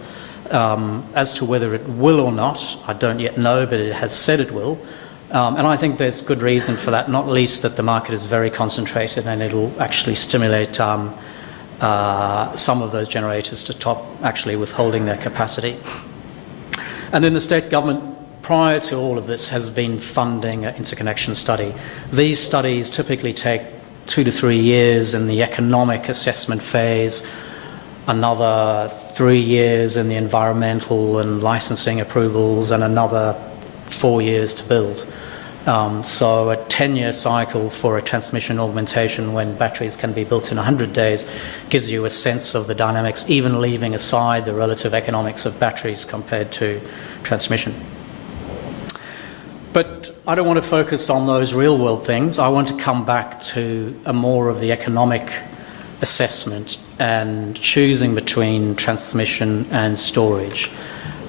As to whether it will or not, I don't yet know, but it has said it will. And I think there's good reason for that, not least that the market is very concentrated and it'll actually stimulate some of those generators to top actually withholding their capacity. And then the state government, prior to all of this, has been funding an interconnection study. These studies typically take 2 to 3 years in the economic assessment phase, another 3 years in the environmental and licensing approvals, and another 4 years to build. So a 10-year cycle for a transmission augmentation when batteries can be built in 100 days gives you a sense of the dynamics, even leaving aside the relative economics of batteries compared to transmission. But I don't want to focus on those real-world things. I want to come back to a more of the economic assessment and choosing between transmission and storage.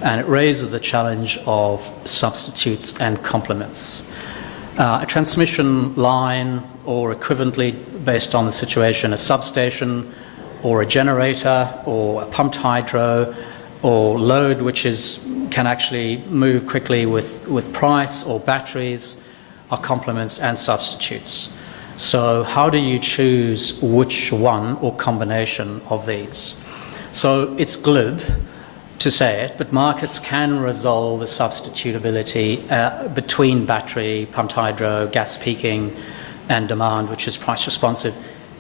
And it raises the challenge of substitutes and complements. A transmission line, or equivalently based on the situation, a substation or a generator or a pumped hydro or load which can actually move quickly with price, or batteries, are complements and substitutes. So how do you choose which one or combination of these? So it's glib to say it, but markets can resolve the substitutability between battery, pumped hydro, gas peaking and demand, which is price responsive,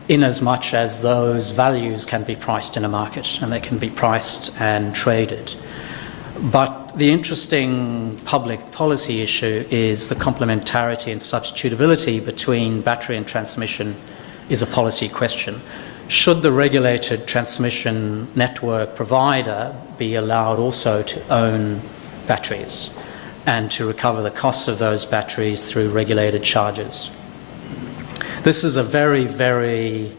in as much as those values can be priced in a market and they can be priced and traded. But the interesting public policy issue is the complementarity and substitutability between battery and transmission is a policy question. Should the regulated transmission network provider be allowed also to own batteries and to recover the costs of those batteries through regulated charges? This is a very, very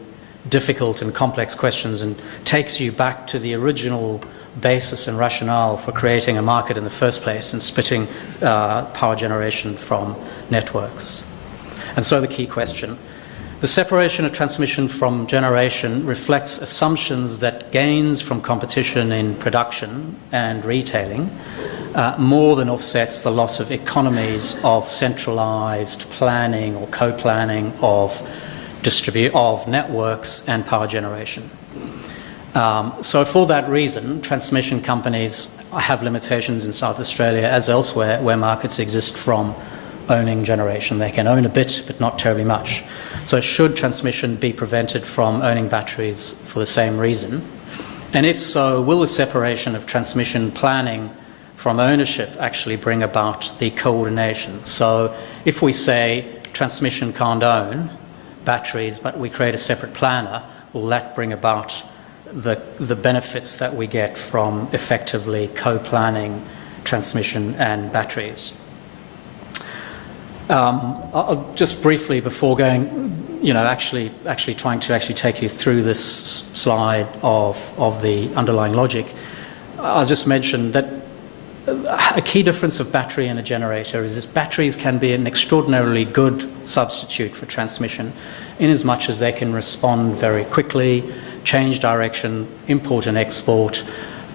difficult and complex question and takes you back to the original basis and rationale for creating a market in the first place and splitting power generation from networks. And so the key question: the separation of transmission from generation reflects assumptions that gains from competition in production and retailing more than offsets the loss of economies of centralised planning or co-planning of networks and power generation. So for that reason, transmission companies have limitations in South Australia as elsewhere where markets exist from owning generation. They can own a bit, but not terribly much. So should transmission be prevented from owning batteries for the same reason? And if so, will the separation of transmission planning from ownership actually bring about the coordination? So if we say transmission can't own batteries, but we create a separate planner, will that bring about the benefits that we get from effectively co-planning transmission and batteries? I'll just briefly, before going, actually trying to take you through this slide of the underlying logic, I'll just mention that A key difference of battery and a generator is that batteries can be an extraordinarily good substitute for transmission in as much as they can respond very quickly, change direction, import and export.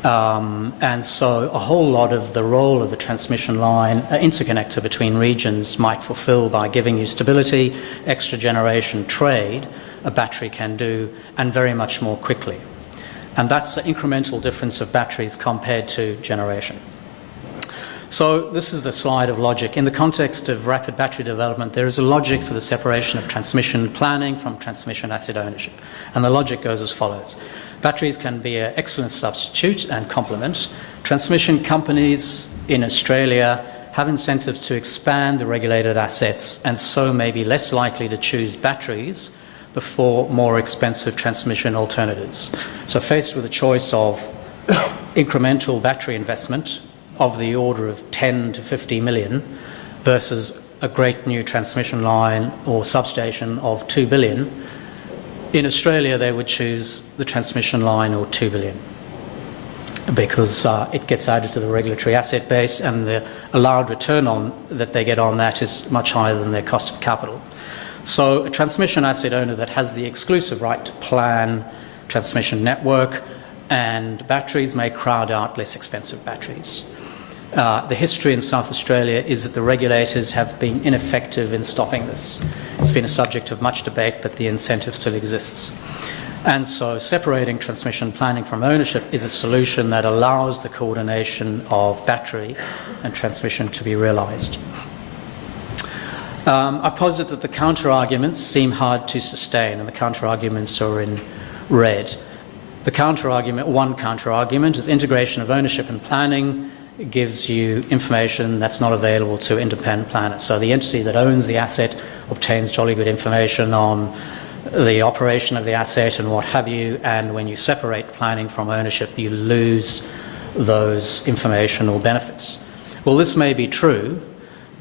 And so a whole lot of the role of the transmission line, interconnector between regions, might fulfill by giving you stability, extra generation trade, a battery can do, and very much more quickly. And that's the incremental difference of batteries compared to generation. So this is a slide of logic. In the context of rapid battery development, there is a logic for the separation of transmission planning from transmission asset ownership. And the logic goes as follows. Batteries can be an excellent substitute and complement. Transmission companies in Australia have incentives to expand the regulated assets and so may be less likely to choose batteries before more expensive transmission alternatives. So faced with a choice of incremental battery investment of the order of 10 to 50 million versus a great new transmission line or substation of 2 billion, in Australia they would choose the transmission line or 2 billion because it gets added to the regulatory asset base and the allowed return on that they get on that is much higher than their cost of capital. So a transmission asset owner that has the exclusive right to plan transmission network and batteries may crowd out less expensive batteries. The history in South Australia is that the regulators have been ineffective in stopping this. It's been a subject of much debate, but the incentive still exists. And so separating transmission planning from ownership is a solution that allows the coordination of battery and transmission to be realised. I posit that the counter-arguments seem hard to sustain, and the counter-arguments are in red. The counter-argument, one counter-argument, is integration of ownership and planning. It gives you information that's not available to independent planners. So the entity that owns the asset obtains jolly good information on the operation of the asset and what have you, and when you separate planning from ownership, you lose those informational benefits. Well, this may be true,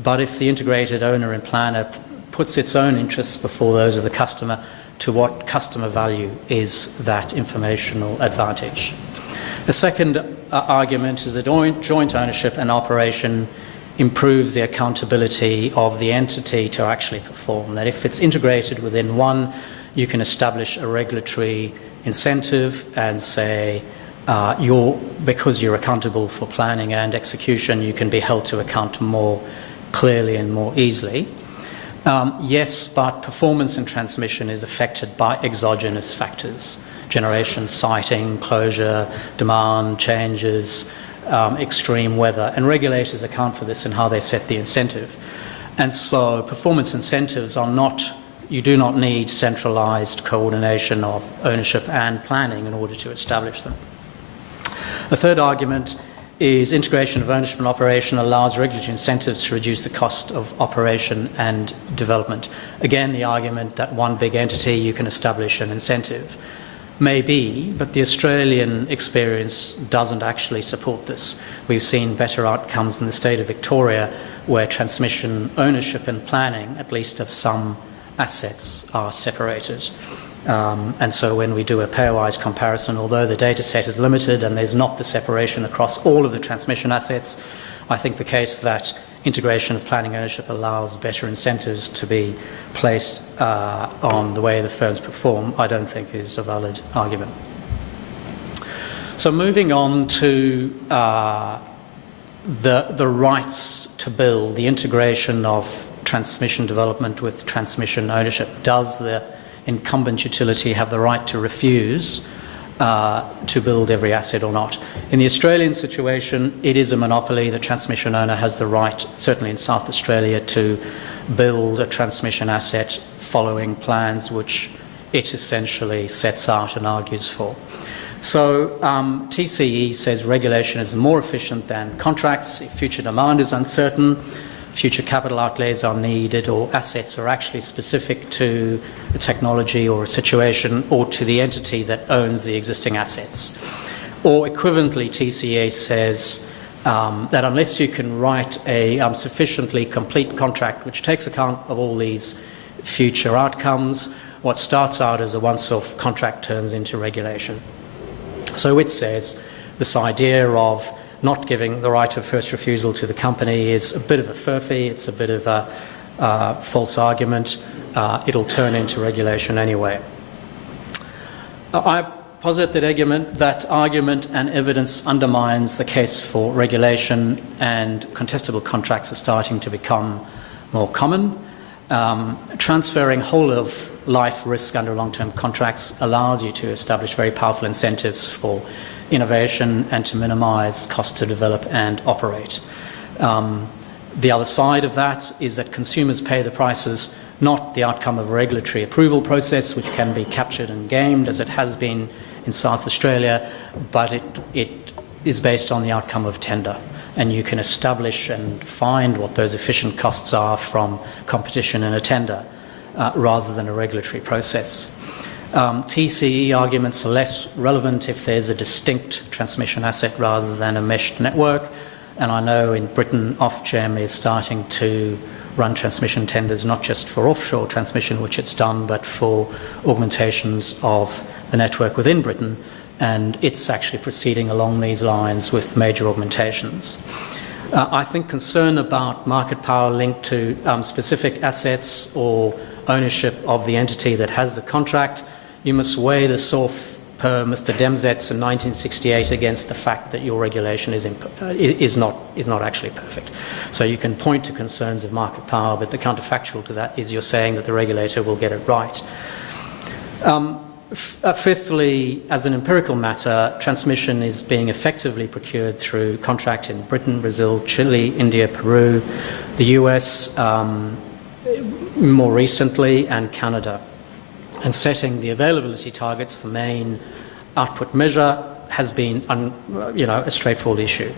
but if the integrated owner and planner puts its own interests before those of the customer, to what customer value is that informational advantage? The second argument is that joint ownership and operation improves the accountability of the entity to actually perform. That if it's integrated within one, you can establish a regulatory incentive and say, because you're accountable for planning and execution, you can be held to account more clearly and more easily. Yes, but performance and transmission is affected by exogenous factors. Generation, siting, closure, demand changes, extreme weather, and regulators account for this in how they set the incentive. And so performance incentives are not, you do not need centralised coordination of ownership and planning in order to establish them. The third argument is integration of ownership and operation allows regulatory incentives to reduce the cost of operation and development. Again, the argument that one big entity, you can establish an incentive. Maybe, but the Australian experience doesn't actually support this. We've seen better outcomes in the state of Victoria where transmission ownership and planning, at least of some assets, are separated. And so when we do a pairwise comparison, although the data set is limited and there's not the separation across all of the transmission assets, I think the case that integration of planning ownership allows better incentives to be placed on the way the firms perform, I don't think is a valid argument. So moving on to the rights to build, the integration of transmission development with transmission ownership. Does the incumbent utility have the right to refuse to build every asset or not? In the Australian situation, it is a monopoly. The transmission owner has the right, certainly in South Australia, to build a transmission asset following plans which it essentially sets out and argues for. So TCE says regulation is more efficient than contracts. If future demand is uncertain, future capital outlays are needed, or assets are actually specific to a technology or a situation or to the entity that owns the existing assets. Or equivalently, TCA says that unless you can write a sufficiently complete contract which takes account of all these future outcomes, what starts out as a once-off contract turns into regulation. So it says this idea of not giving the right of first refusal to the company is a bit of a furphy, it's a bit of a false argument. It'll turn into regulation anyway. I posit that argument and evidence undermines the case for regulation, and contestable contracts are starting to become more common. Transferring whole of life risk under long-term contracts allows you to establish very powerful incentives for innovation and to minimise cost to develop and operate. The other side of that is that consumers pay the prices, not the outcome of a regulatory approval process, which can be captured and gamed as it has been in South Australia, but it is based on the outcome of tender. And you can establish and find what those efficient costs are from competition in a tender rather than a regulatory process. TCE arguments are less relevant if there's a distinct transmission asset rather than a meshed network. And I know in Britain, Ofgem is starting to run transmission tenders not just for offshore transmission, which it's done, but for augmentations of the network within Britain. And it's actually proceeding along these lines with major augmentations. I think concern about market power linked to specific assets or ownership of the entity that has the contract, you must weigh this off per Mr. Demzetz in 1968 against the fact that your regulation is not actually perfect. So you can point to concerns of market power, but the counterfactual to that is you're saying that the regulator will get it right. Fifthly, as an empirical matter, transmission is being effectively procured through contract in Britain, Brazil, Chile, India, Peru, the US more recently, and Canada. And setting the availability targets, the main output measure, has been a straightforward issue.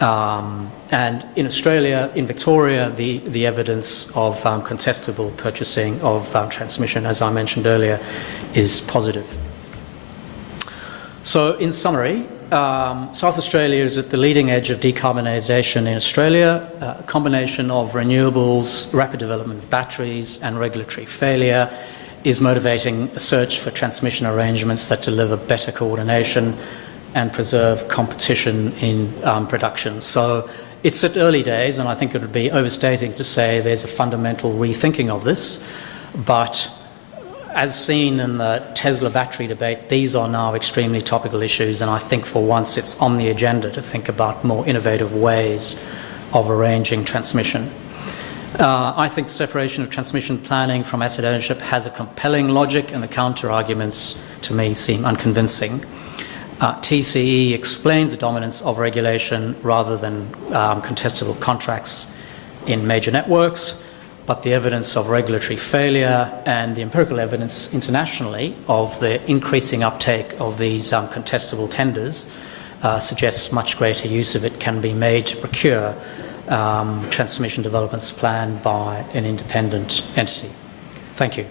And in Australia, in Victoria, the evidence of contestable purchasing of transmission, as I mentioned earlier, is positive. So in summary, South Australia is at the leading edge of decarbonisation in Australia. A combination of renewables, rapid development of batteries and regulatory failure is motivating a search for transmission arrangements that deliver better coordination and preserve competition in production. So it's at early days, and I think it would be overstating to say there's a fundamental rethinking of this, but as seen in the Tesla battery debate, these are now extremely topical issues, and I think for once it's on the agenda to think about more innovative ways of arranging transmission. I think the separation of transmission planning from asset ownership has a compelling logic, and the counter-arguments to me seem unconvincing. TCE explains the dominance of regulation rather than contestable contracts in major networks, but the evidence of regulatory failure and the empirical evidence internationally of the increasing uptake of these contestable tenders suggests much greater use of it can be made to procure transmission developments planned by an independent entity. Thank you.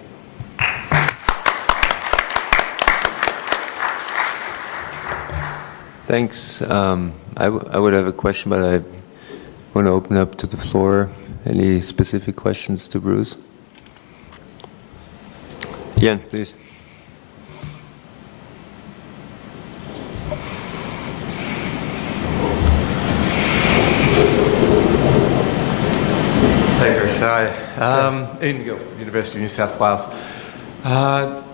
Thanks. I would have a question, but I want to open up to the floor. Any specific questions to Bruce? Jan, please. Hey, Bruce. Hi. Ian Gill, University of New South Wales.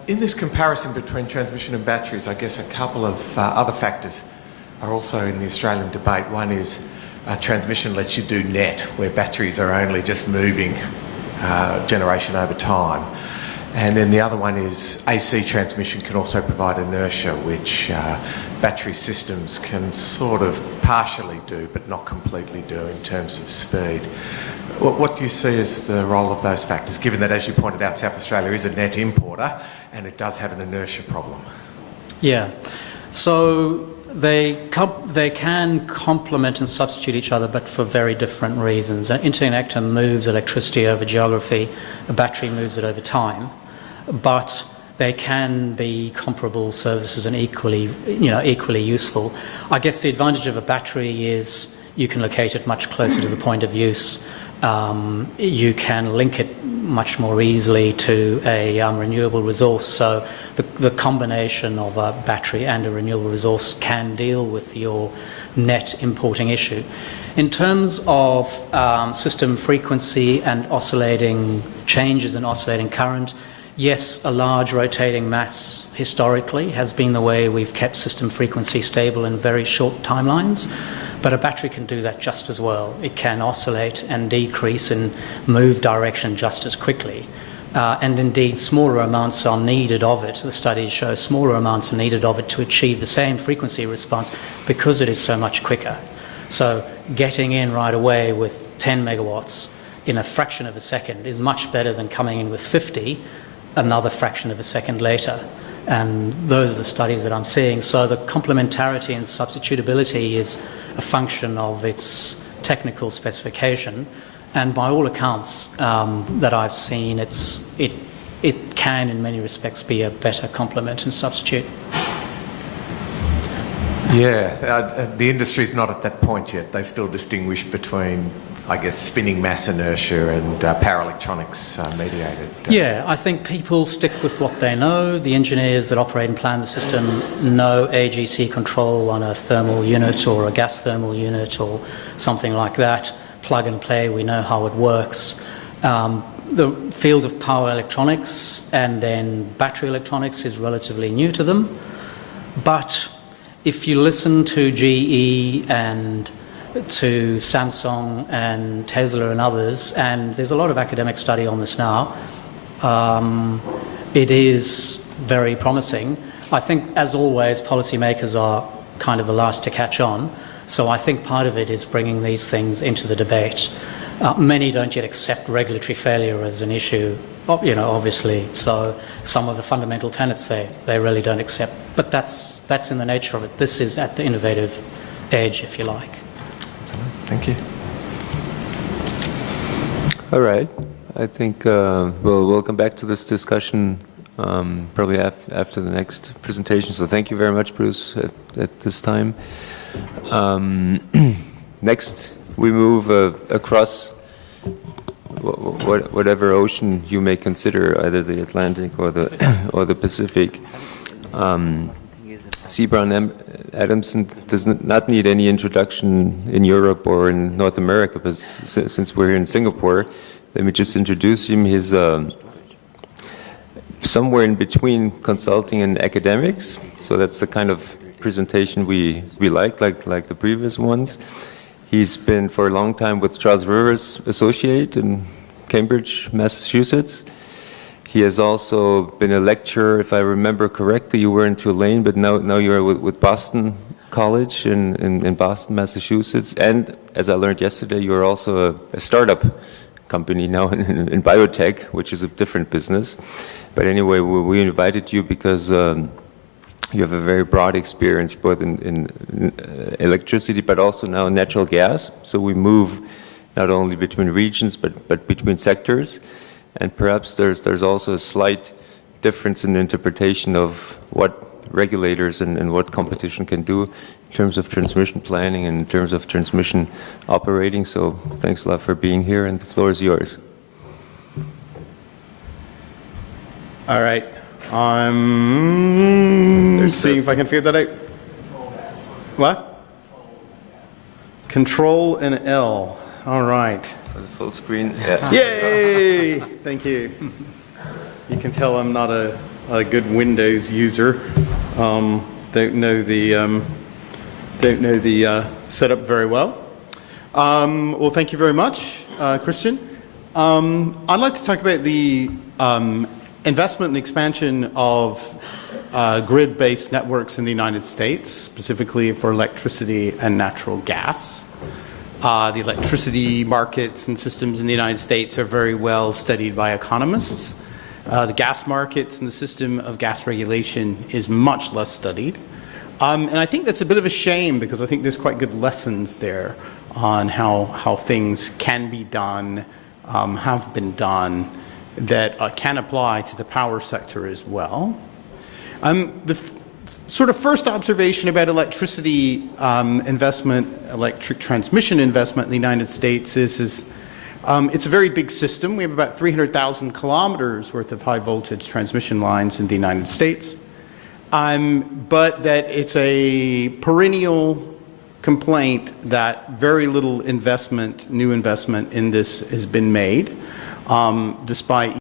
In this comparison between transmission and batteries, I guess a couple of other factors are also in the Australian debate. One is transmission lets you do net, where batteries are only just moving generation over time. And then the other one is AC transmission can also provide inertia, which battery systems can sort of partially do, but not completely do in terms of speed. What do you see as the role of those factors, given that, as you pointed out, South Australia is a net importer and it does have an inertia problem? Yeah. So they can complement and substitute each other, but for very different reasons. An interconnector moves electricity over geography, a battery moves it over time, but they can be comparable services and equally useful. I guess the advantage of a battery is you can locate it much closer to the point of use. You can link it much more easily to a renewable resource. So the combination of a battery and a renewable resource can deal with your net importing issue. In terms of system frequency and oscillating changes in oscillating current, yes, a large rotating mass historically has been the way we've kept system frequency stable in very short timelines, but a battery can do that just as well. It can oscillate and decrease and move direction just as quickly. And indeed, smaller amounts are needed of it. The studies show smaller amounts are needed of it to achieve the same frequency response because it is so much quicker. So getting in right away with 10 megawatts in a fraction of a second is much better than coming in with 50 another fraction of a second later. And those are the studies that I'm seeing. So the complementarity and substitutability is a function of its technical specification. And by all accounts that I've seen, it can, in many respects, be a better complement and substitute. Yeah, the industry's not at that point yet. They still distinguish between, I guess, spinning mass inertia and power electronics mediated. Yeah, I think people stick with what they know. The engineers that operate and plan the system know AGC control on a thermal unit or a gas thermal unit or something like that. Plug and play, we know how it works. The field of power electronics and then battery electronics is relatively new to them. But if you listen to GE and to Samsung and Tesla and others, and there's a lot of academic study on this now, it is very promising. I think, as always, policymakers are kind of the last to catch on. So I think part of it is bringing these things into the debate. Many don't yet accept regulatory failure as an issue, obviously. So some of the fundamental tenets they really don't accept. But that's in the nature of it. This is at the innovative edge, if you like. Thank you. All right. I think we'll come back to this discussion probably after the next presentation. So thank you very much, Bruce, at this time. Next, we move across whatever ocean you may consider, either the Atlantic or the Pacific. Seabron Adamson does not need any introduction in Europe or in North America, but since we're here in Singapore, let me just introduce him. He's somewhere in between consulting and academics, so that's the kind of presentation we like the previous ones. He's been for a long time with Charles Rivers Associate in Cambridge, Massachusetts. He has also been a lecturer, if I remember correctly. You were in Tulane, but now you're with Boston College in Boston, Massachusetts. And as I learned yesterday, you're also a startup company now in biotech, which is a different business. But anyway, we invited you because you have a very broad experience both in electricity, but also now natural gas. So we move not only between regions, but between sectors. And perhaps there's also a slight difference in interpretation of what regulators and what competition can do in terms of transmission planning and in terms of transmission operating. So thanks a lot for being here, and the floor is yours. All right. I'm seeing if I can figure that out. What? Control and L. All right. For the full screen. Yeah. Yay! Thank you. You can tell I'm not a good Windows user. Don't know the setup very well. Well, thank you very much, Christian. I'd like to talk about the investment and expansion of grid-based networks in the United States, specifically for electricity and natural gas. The electricity markets and systems in the United States are very well studied by economists. The gas markets and the system of gas regulation is much less studied. And I think that's a bit of a shame, because I think there's quite good lessons there on how things can be done, have been done, that can apply to the power sector as well. The sort of first observation about electricity investment, electric transmission investment in the United States is it's a very big system. We have about 300,000 kilometers worth of high voltage transmission lines in the United States, but that it's a perennial complaint that very little investment, new investment in this has been made, despite